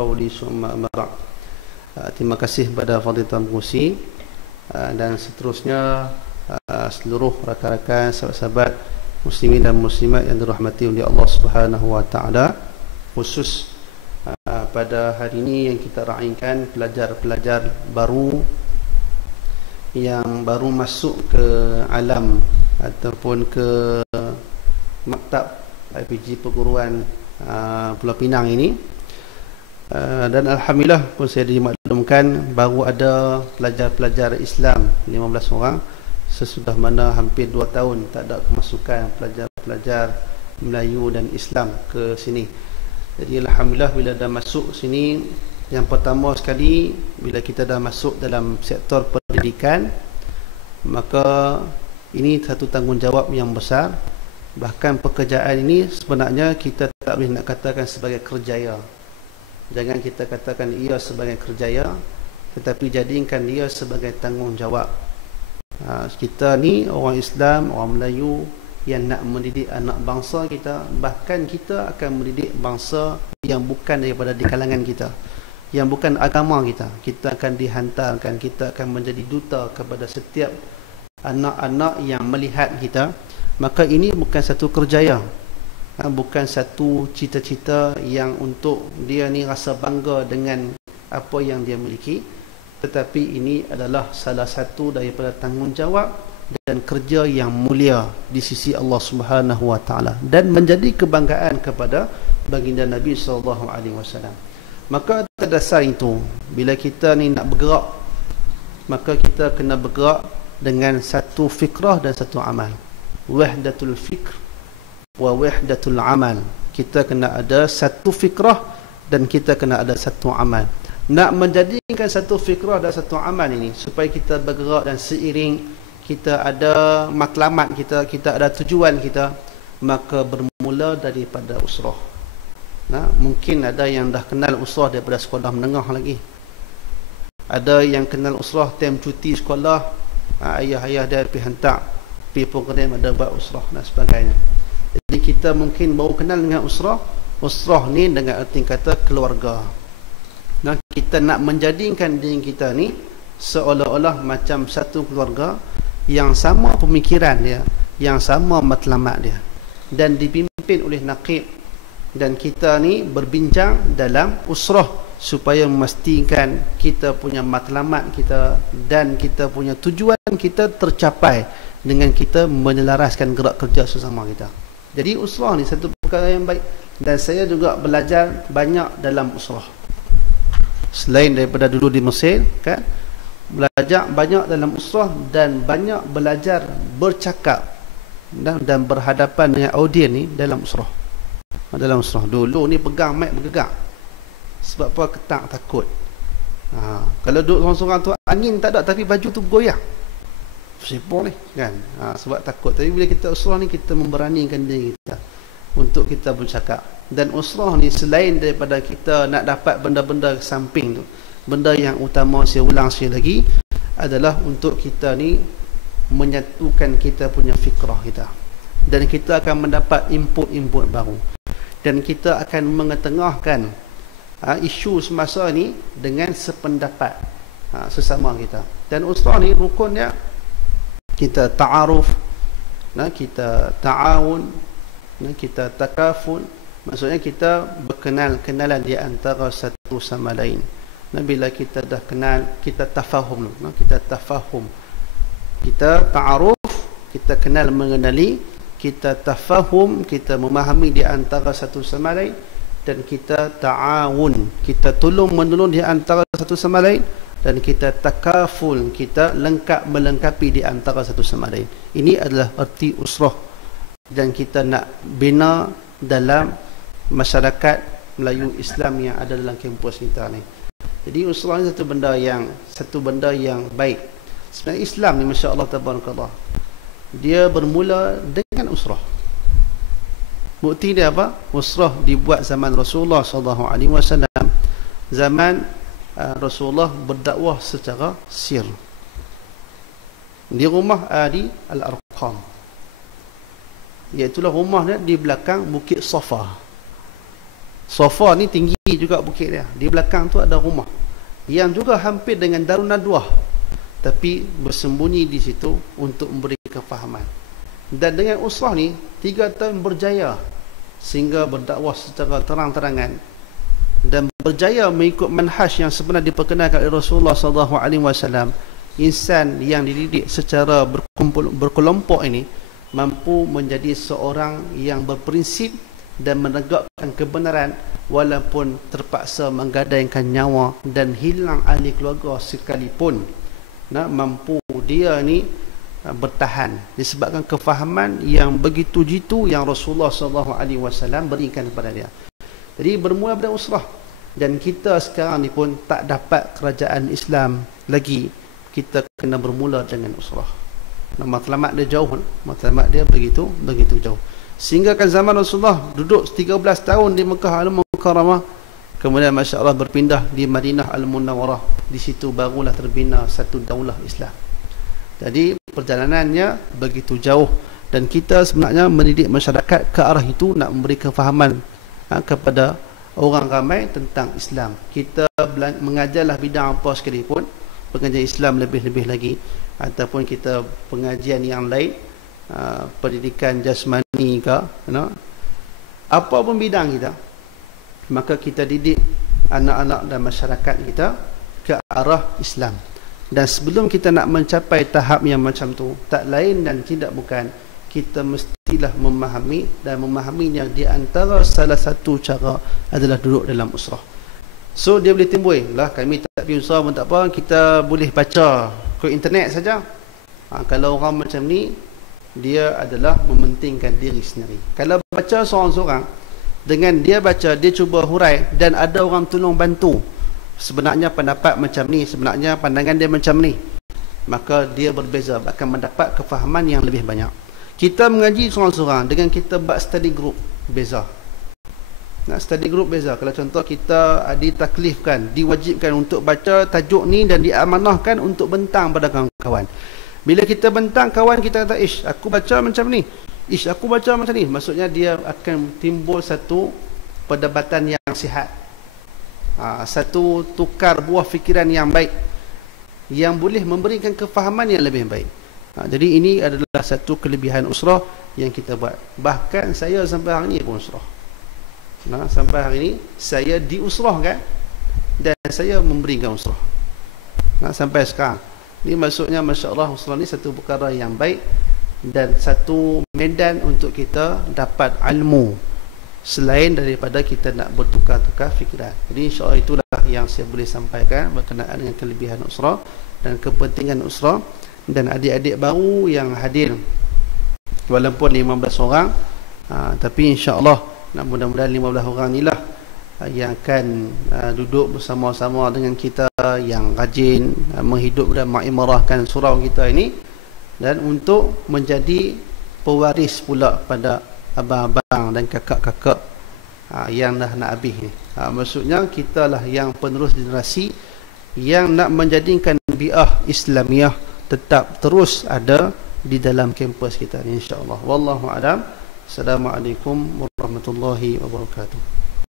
qawli summa amma ba'd. Terima kasih kepada Fadilatul Pengerusi dan seterusnya seluruh rakan-rakan sahabat-sahabat muslimin dan muslimat yang dirahmati oleh Allah Subhanahu wa taala. Khusus pada hari ini yang kita raikan pelajar-pelajar baru yang baru masuk ke alam ataupun ke maktab IPG perguruan Pulau Pinang ini, dan alhamdulillah pun saya dimaklumkan baru ada pelajar-pelajar Islam 15 orang sesudah mana hampir 2 tahun tak ada kemasukan pelajar-pelajar Melayu dan Islam ke sini. Jadi alhamdulillah bila dah masuk sini, yang pertama sekali bila kita dah masuk dalam sektor pendidikan, maka ini satu tanggungjawab yang besar. Bahkan pekerjaan ini sebenarnya kita tak boleh nak katakan sebagai kerjaya. Jangan kita katakan ia sebagai kerjaya, tetapi jadikan ia sebagai tanggungjawab. Kita ni orang Islam, orang Melayu yang nak mendidik anak bangsa kita. Bahkan kita akan mendidik bangsa yang bukan daripada di kalangan kita, yang bukan agama kita. Kita akan dihantarkan, kita akan menjadi duta kepada setiap anak-anak yang melihat kita. Maka ini bukan satu kerjaya, bukan satu cita-cita yang untuk dia ni rasa bangga dengan apa yang dia miliki, tetapi ini adalah salah satu daripada tanggungjawab dan kerja yang mulia di sisi Allah Subhanahu wa taala dan menjadi kebanggaan kepada baginda Nabi sallallahu alaihi wasallam. Maka atas dasar itu, bila kita ni nak bergerak, maka kita kena bergerak dengan satu fikrah dan satu amal. Wahdatul fikr wa wahdatul amal. Kita kena ada satu fikrah dan kita kena ada satu amal. Nak menjadikan satu fikrah dan satu amal ini supaya kita bergerak dan seiring kita ada matlamat kita ada tujuan kita, maka bermula daripada usrah. Mungkin ada yang dah kenal usrah daripada sekolah menengah lagi. Ada yang kenal usrah time cuti sekolah, ayah-ayah dia pergi hantar pergi program ada buat usrah dan sebagainya. Jadi kita mungkin baru kenal dengan usrah. Usrah ni dengan arti kata keluarga. Kita nak menjadikan diri kita ni seolah-olah macam satu keluarga yang sama pemikiran dia, yang sama matlamat dia, dan dipimpin oleh naqib. Dan kita ni berbincang dalam usrah supaya memastikan kita punya matlamat kita dan kita punya tujuan kita tercapai dengan kita menyelaraskan gerak kerja sesama kita. Jadi usrah ni satu perkara yang baik, dan saya juga belajar banyak dalam usrah. Selain daripada dulu di Mesir kan, belajar banyak dalam usrah dan banyak belajar bercakap dan berhadapan dengan audien ni dalam usrah. Dalam usrah dulu ni pegang mic bergegak. Sebab apa? Ketak, takut. Kalau duduk seorang-seorang tu angin tak ada tapi baju tu goyang, sipur ni kan, sebab takut. Tapi bila kita usrah ni, kita memberanikan diri kita untuk kita bercakap. Dan usrah ni selain daripada kita nak dapat benda-benda samping tu, benda yang utama saya ulang sekali lagi adalah untuk kita ni menyatukan kita punya fikrah kita, dan kita akan mendapat input-input baru, dan kita akan mengetengahkan isu semasa ni dengan sependapat sesama kita. Dan usrah ni rukunnya kita ta'aruf, kita ta'awun, kita takafun. Maksudnya kita berkenal-kenalan di antara satu sama lain. Bila kita dah kenal, kita tafahum. Kita tafahum, kita ta'aruf, kita kenal mengenali, kita tafahum, kita memahami di antara satu sama lain, dan kita ta'awun, kita tolong-menolong di antara satu sama lain, dan kita takaful, kita lengkap melengkapi di antara satu sama lain. Ini adalah erti usrah, dan kita nak bina dalam masyarakat Melayu Islam yang ada dalam kampus kita ni. Jadi usrah ni satu benda yang baik. Sebenarnya Islam ni masya-Allah tabarakallah, dia bermula dengan usrah. Bukti dia apa? Usrah dibuat zaman Rasulullah sallallahu alaihi wasallam, zaman Rasulullah berdakwah secara sir di rumah Adi Al-Arqam, iaitulah rumah dia di belakang Bukit Safa. Sofa ni tinggi juga bukit dia. Di belakang tu ada rumah yang juga hampir dengan Darun Nadwah, tapi bersembunyi di situ untuk memberi kefahaman. Dan dengan usrah ni 3 tahun berjaya sehingga berdakwah secara terang-terangan dan berjaya mengikut manhaj yang sebenarnya diperkenalkan oleh Rasulullah SAW. Insan yang dididik secara berkelompok ini mampu menjadi seorang yang berprinsip dan menegakkan kebenaran walaupun terpaksa menggadaikan nyawa dan hilang ahli keluarga sekalipun. Mampu dia ni bertahan disebabkan kefahaman yang begitu jitu yang Rasulullah SAW berikan kepada dia. Jadi bermula pada usrah, dan kita sekarang ni pun tak dapat kerajaan Islam lagi, kita kena bermula dengan usrah. Matlamat dia jauh, matlamat dia begitu jauh. Sehingga kan zaman Rasulullah duduk 13 tahun di Mekah Al-Mukarramah, kemudian Masya Allah berpindah di Madinah Al-Munawwarah. Di situ barulah terbina satu daulah Islam. Jadi perjalanannya begitu jauh, dan kita sebenarnya mendidik masyarakat ke arah itu, nak memberi kefahaman kepada orang ramai tentang Islam. Kita mengajarlah bidang apa sekalipun, pengajian Islam lebih-lebih lagi, ataupun kita pengajian yang lain, pendidikan jasmani ke, apa pun bidang kita, maka kita didik anak-anak dan masyarakat kita ke arah Islam. Dan sebelum kita nak mencapai tahap yang macam tu, tak lain dan tidak bukan, kita mestilah memahami, dan memahaminya di antara salah satu cara adalah duduk dalam usrah. So dia boleh timbul lah, kami tak pergi usrah pun tak apa, kita boleh baca ke internet saja. Kalau orang macam ni, dia adalah mementingkan diri sendiri. Kalau baca seorang-seorang, dengan dia baca, dia cuba hurai dan ada orang tolong bantu, sebenarnya pendapat macam ni, sebenarnya pandangan dia macam ni, maka dia berbeza, akan mendapat kefahaman yang lebih banyak. Kita mengaji seorang-seorang dengan kita buat study group, beza. Study group beza. Kalau contoh kita ditaklifkan, diwajibkan untuk baca tajuk ni dan diamanahkan untuk bentang pada kawan-kawan. Bila kita bentang, kawan kita kata, ish, aku baca macam ni, ish, aku baca macam ni, maksudnya dia akan timbul satu perdebatan yang sihat, satu tukar buah fikiran yang baik, yang boleh memberikan kefahaman yang lebih baik. Jadi ini adalah satu kelebihan usrah yang kita buat. Bahkan saya sampai hari ini pun usrah. Sampai hari ini saya diusrahkan dan saya memberikan usrah. Sampai sekarang. Ini maksudnya Masya Allah, usrah ni satu perkara yang baik dan satu medan untuk kita dapat ilmu selain daripada kita nak bertukar-tukar fikiran. Jadi insya-Allah itulah yang saya boleh sampaikan berkenaan dengan kelebihan usrah dan kepentingan usrah. Dan adik-adik baru yang hadir, walaupun 15 orang, tapi insya-Allah mudah-mudahan 15 orang inilah yang akan duduk bersama-sama dengan kita, yang rajin menghidup dan mengimarahkan surau kita ini, dan untuk menjadi pewaris pula pada abang-abang dan kakak-kakak yang dah nak habis ni. Maksudnya kita lah yang penerus generasi yang nak menjadikan bi'ah Islamiah tetap terus ada di dalam kampus kita ni, insya-Allah. Wallahu a'lam. Assalamualaikum warahmatullahi wabarakatuh.